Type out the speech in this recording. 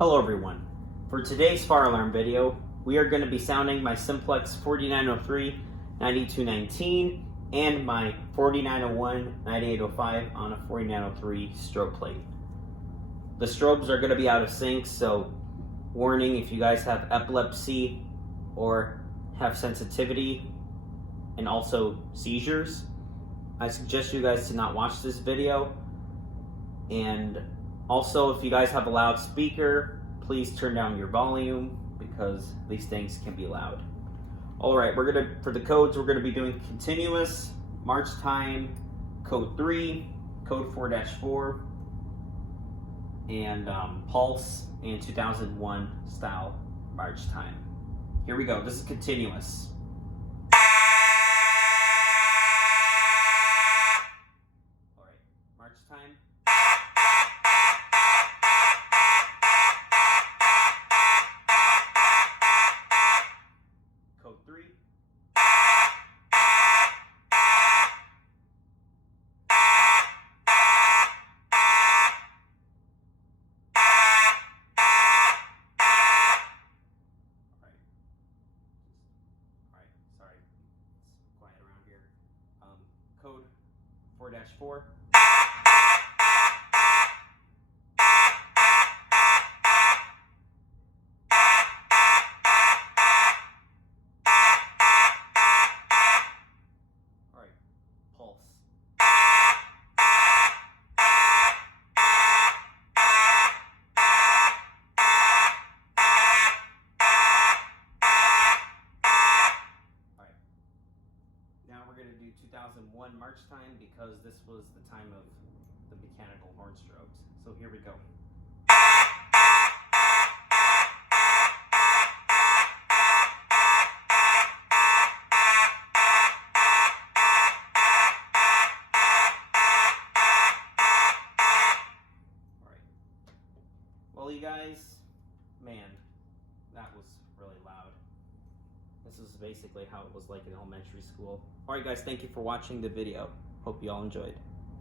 Hello everyone. For today's fire alarm video, we are going to be sounding my Simplex 4903 9219 and my 4901 9805 on a 4903 strobe plate. The strobes are going to be out of sync, so warning if you guys have epilepsy or have sensitivity and also seizures. I suggest you guys to not watch this video. And also, if you guys have a loudspeaker, please turn down your volume because these things can be loud. All right, for the codes, we're gonna be doing continuous, march time, code 3, code 4-4, and pulse and 2001 style march time. Here we go. This is continuous. All right, march time. Code 3. Alright, sorry, it's quiet around here. Code 4-4. Pulse. Alright. Now we're going to do 2001 march time because this was the time of the mechanical horn strobes. So here we go. Well, you guys, man, that was really loud. This is basically how it was like in elementary school. Alright guys, thank you for watching the video. Hope you all enjoyed.